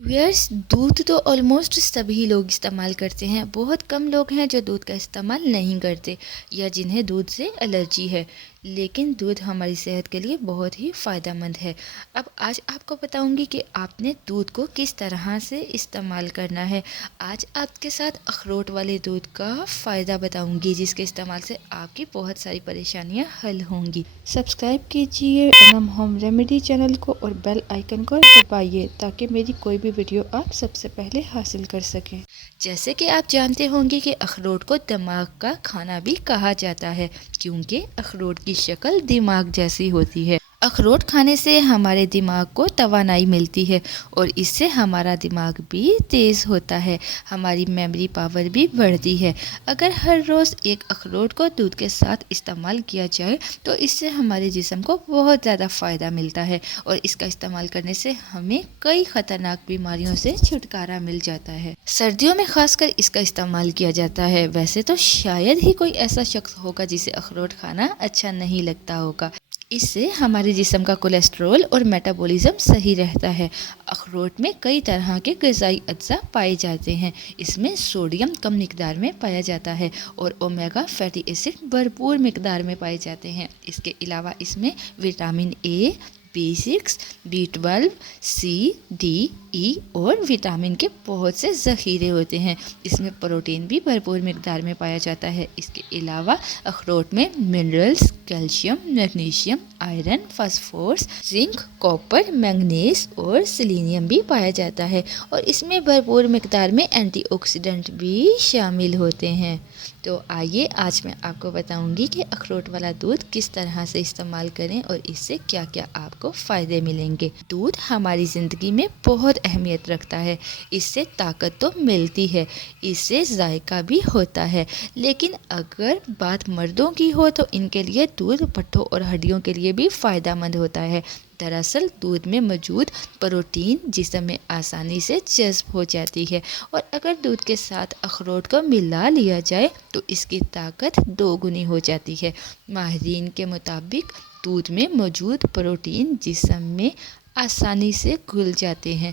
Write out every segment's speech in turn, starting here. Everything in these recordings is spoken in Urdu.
ویئرس دودھ تو آلموسٹ سبھی لوگ استعمال کرتے ہیں، بہت کم لوگ ہیں جو دودھ کا استعمال نہیں کرتے یا جنہیں دودھ سے الرجی ہے، لیکن دودھ ہماری صحت کے لیے بہت ہی فائدہ مند ہے۔ اب آج آپ کو بتاؤں گی کہ آپ نے دودھ کو کس طرح سے استعمال کرنا ہے۔ آج آپ کے ساتھ اخروٹ والے دودھ کا فائدہ بتاؤں گی، جس کے استعمال سے آپ کی بہت ساری پریشانیاں حل ہوں گی۔ سبسکرائب کیجئے انم ہوم ریمیڈی چینل کو اور بیل آئیکن کو دبائیے تاکہ میری کوئی بھی ویڈیو آپ سب سے پہلے حاصل کر سکیں۔ جیسے کہ آپ جانتے ہوں گے کہ اخروٹ کو دماغ کا کھانا بھی کہا جاتا ہے، کیونکہ اخروٹ کی شکل دماغ جیسی ہوتی ہے۔ اخروٹ کھانے سے ہمارے دماغ کو توانائی ملتی ہے اور اس سے ہمارا دماغ بھی تیز ہوتا ہے، ہماری میموری پاور بھی بڑھتی ہے۔ اگر ہر روز ایک اخروٹ کو دودھ کے ساتھ استعمال کیا جائے تو اس سے ہمارے جسم کو بہت زیادہ فائدہ ملتا ہے اور اس کا استعمال کرنے سے ہمیں کئی خطرناک بیماریوں سے چھٹکارا مل جاتا ہے۔ سردیوں میں خاص کر اس کا استعمال کیا جاتا ہے۔ ویسے تو شاید ہی کوئی ایسا شخص ہوگا جسے اخروٹ کھانا اچھا نہیں لگتا ہوگا۔ اس سے ہمارے جسم کا کولیسٹرول اور میٹابولزم صحیح رہتا ہے۔ اخروٹ میں کئی طرح کے غذائی اجزاء پائے جاتے ہیں۔ اس میں سوڈیم کم مقدار میں پایا جاتا ہے اور اومیگا فیٹی ایسڈ بھرپور مقدار میں پائے جاتے ہیں۔ اس کے علاوہ اس میں vitamin A, B6، B12، C, D, ای اور وٹامن کے بہت سے ذخیرے ہوتے ہیں۔ اس میں پروٹین بھی بھرپور مقدار میں پایا جاتا ہے۔ اس کے علاوہ اخروٹ میں minerals, calcium, magnesium, iron, phosphorus, zinc, copper, manganese اور سیلینیم بھی پایا جاتا ہے اور اس میں بھرپور مقدار میں اینٹی آکسیڈنٹ بھی شامل ہوتے ہیں۔ تو آئیے آج میں آپ کو بتاؤں گی کہ اخروٹ والا دودھ کس طرح سے استعمال کریں اور اس سے کیا کیا آپ کو فائدے ملیں گے۔ دودھ ہماری زندگی میں بہت اہمیت رکھتا ہے۔ اس سے طاقت تو ملتی ہے، اس سے ذائقہ بھی ہوتا ہے، لیکن اگر بات مردوں کی ہو تو ان کے لیے دودھ پٹھوں اور ہڈیوں کے لیے بھی فائدہ مند ہوتا ہے۔ دراصل دودھ میں موجود پروٹین جسم میں آسانی سے جذب ہو جاتی ہے اور اگر دودھ کے ساتھ اخروٹ کو ملا لیا جائے تو اس کی طاقت 2 گنی ہو جاتی ہے۔ ماہرین کے مطابق دودھ میں موجود پروٹین جسم میں آسانی سے گھل جاتے ہیں۔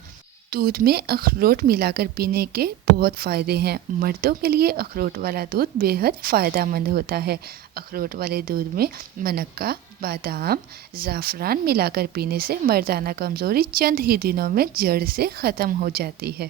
دودھ میں اخروٹ ملا کر پینے کے بہت فائدے ہیں۔ مردوں کے لیے اخروٹ والا دودھ بے حد فائدہ مند ہوتا ہے۔ اخروٹ والے دودھ میں منقہ، بادام، زعفران ملا کر پینے سے مردانہ کمزوری چند ہی دنوں میں جڑ سے ختم ہو جاتی ہے۔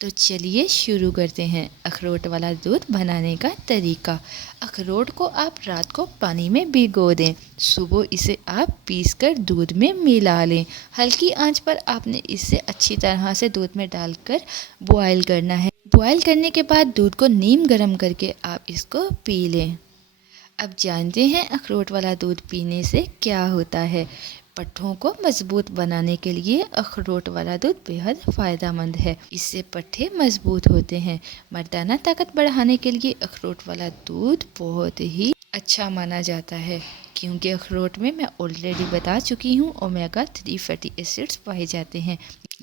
تو چلیے شروع کرتے ہیں اخروٹ والا دودھ بنانے کا طریقہ۔ اخروٹ کو آپ رات کو پانی میں بھگو دیں، صبح اسے آپ پیس کر دودھ میں ملا لیں۔ ہلکی آنچ پر آپ نے اسے اچھی طرح سے دودھ میں ڈال کر بوائل کرنا ہے۔ بوائل کرنے کے بعد دودھ کو نیم گرم کر کے آپ اس کو پی لیں۔ اب جانتے ہیں اخروٹ والا دودھ پینے سے کیا ہوتا ہے۔ پٹھوں کو مضبوط بنانے کے لیے اخروٹ والا دودھ بے حد فائدہ مند ہے۔ اس سے پٹھے مضبوط ہوتے ہیں۔ مردانہ طاقت بڑھانے کے لیے اخروٹ والا دودھ بہت ہی اچھا مانا جاتا ہے، کیونکہ اخروٹ میں آلریڈی بتا چکی ہوں اومیگا 3 فیٹی ایسڈز پائے جاتے ہیں۔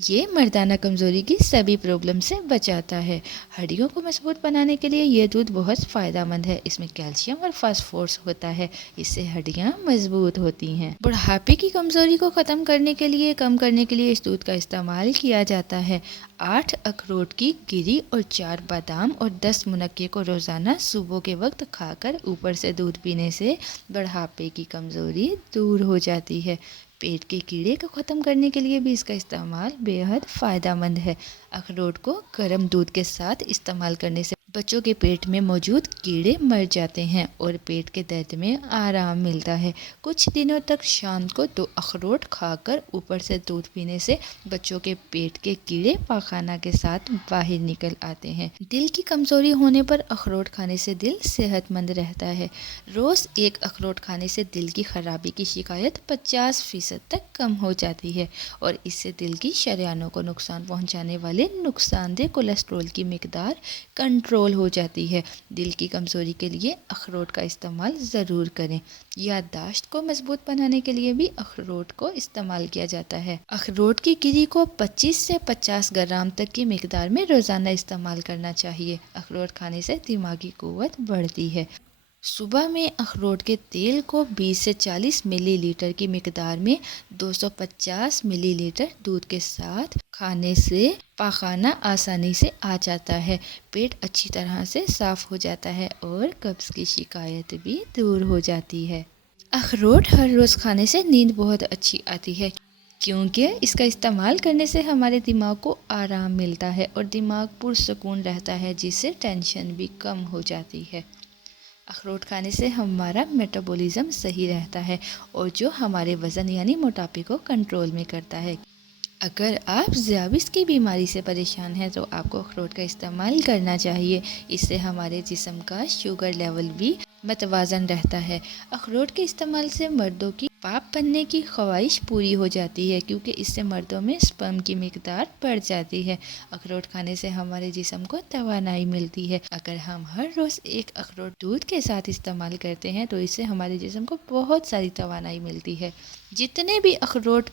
یہ مردانہ کمزوری کی سبھی پرابلم سے بچاتا ہے۔ ہڈیوں کو مضبوط بنانے کے لیے یہ دودھ بہت فائدہ مند ہے۔ اس میں کیلشیم اور فاسفورس ہوتا ہے، اس سے ہڈیاں مضبوط ہوتی ہیں۔ بڑھاپے کی کمزوری کو ختم کرنے کے لیے کم کرنے کے لیے اس دودھ کا استعمال کیا جاتا ہے۔ 8 اخروٹ کی گری اور 4 بادام اور 10 منقے کو روزانہ صبح کے وقت کھا کر اوپر سے دودھ پینے سے بڑھاپے کی کمزوری دور ہو جاتی ہے۔ پیٹ کے کیڑے کو ختم کرنے کے لیے بھی اس کا استعمال بے حد فائدہ مند ہے۔ اخروٹ کو گرم دودھ کے ساتھ استعمال کرنے سے بچوں کے پیٹ میں موجود کیڑے مر جاتے ہیں اور پیٹ کے درد میں آرام ملتا ہے۔ کچھ دنوں تک شام کو 2 اخروٹ کھا کر اوپر سے دودھ پینے سے بچوں کے پیٹ کے کیڑے پاخانہ کے ساتھ باہر نکل آتے ہیں۔ دل کی کمزوری ہونے پر اخروٹ کھانے سے دل صحت مند رہتا ہے۔ روز 1 اخروٹ کھانے سے دل کی خرابی کی شکایت 50% تک کم ہو جاتی ہے اور اس سے دل کی شریانوں کو نقصان پہنچانے والے نقصان دہ کولیسٹرول کی مقدار کنٹرول ہو جاتی ہے۔ دل کی کمزوری کے لیے اخروٹ کا استعمال ضرور کریں۔ یادداشت کو مضبوط بنانے کے لیے بھی اخروٹ کو استعمال کیا جاتا ہے۔ اخروٹ کی گری کو 25 سے 50 گرام تک کی مقدار میں روزانہ استعمال کرنا چاہیے۔ اخروٹ کھانے سے دماغی قوت بڑھتی ہے۔ صبح میں اخروٹ کے تیل کو 20 سے 40 ملی لیٹر کی مقدار میں 250 ملی لیٹر دودھ کے ساتھ کھانے سے پاخانہ آسانی سے آ جاتا ہے، پیٹ اچھی طرح سے صاف ہو جاتا ہے اور قبض کی شکایت بھی دور ہو جاتی ہے۔ اخروٹ ہر روز کھانے سے نیند بہت اچھی آتی ہے، کیونکہ اس کا استعمال کرنے سے ہمارے دماغ کو آرام ملتا ہے اور دماغ پرسکون رہتا ہے، جس سے ٹینشن بھی کم ہو جاتی ہے۔ اخروٹ کھانے سے ہمارا میٹابولزم صحیح رہتا ہے اور جو ہمارے وزن یعنی موٹاپے کو کنٹرول میں کرتا ہے۔ اگر آپ ذیابیطس کی بیماری سے پریشان ہیں تو آپ کو اخروٹ کا استعمال کرنا چاہیے، اس سے ہمارے جسم کا شوگر لیول بھی متوازن رہتا ہے۔ اخروٹ کے استعمال سے مردوں کی باپ بننے کی خواہش پوری ہو جاتی ہے، کیونکہ اس سے مردوں میں سپرم کی مقدار بڑھ جاتی ہے۔ اخروٹ کھانے سے ہمارے جسم کو توانائی ملتی ہے۔ اگر ہم ہر روز ایک اخروٹ دودھ کے ساتھ استعمال کرتے ہیں تو اس سے ہمارے جسم کو بہت ساری توانائی ملتی ہے۔ جتنے بھی اخروٹ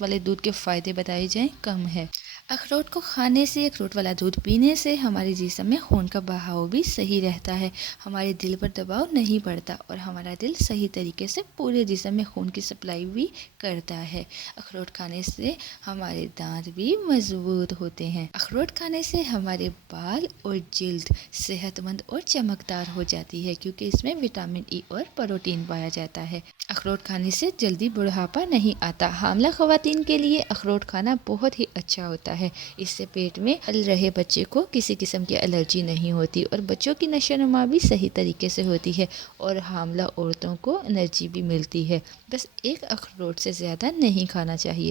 والے دودھ کے فائدے بتائے جائیں کم ہے۔ اخروٹ کو کھانے سے، اخروٹ والا دودھ پینے سے ہمارے جسم میں خون کا بہاؤ بھی صحیح رہتا ہے، ہمارے دل پر دباؤ نہیں پڑتا اور ہمارا دل صحیح طریقے سے پورے جسم میں خون کی سپلائی بھی کرتا ہے۔ اخروٹ کھانے سے ہمارے دانت بھی مضبوط ہوتے ہیں۔ اخروٹ کھانے سے ہمارے بال اور جلد صحت مند اور چمکدار ہو جاتی ہے، کیونکہ اس میں وٹامن ای اور پروٹین پایا جاتا ہے۔ اخروٹ کھانے سے جلدی بڑھاپا نہیں آتا۔ حاملہ خواتین کے لیے اخروٹ کھانا بہت ہی اچھا ہوتا ہے، اس سے پیٹ میں پل رہے بچے کو کسی قسم کی الرجی نہیں ہوتی اور بچوں کی نشو و نما بھی صحیح طریقے سے ہوتی ہے اور حاملہ عورتوں کو انرجی بھی ملتی ہے۔ بس ایک اخروٹ سے زیادہ نہیں کھانا چاہیے۔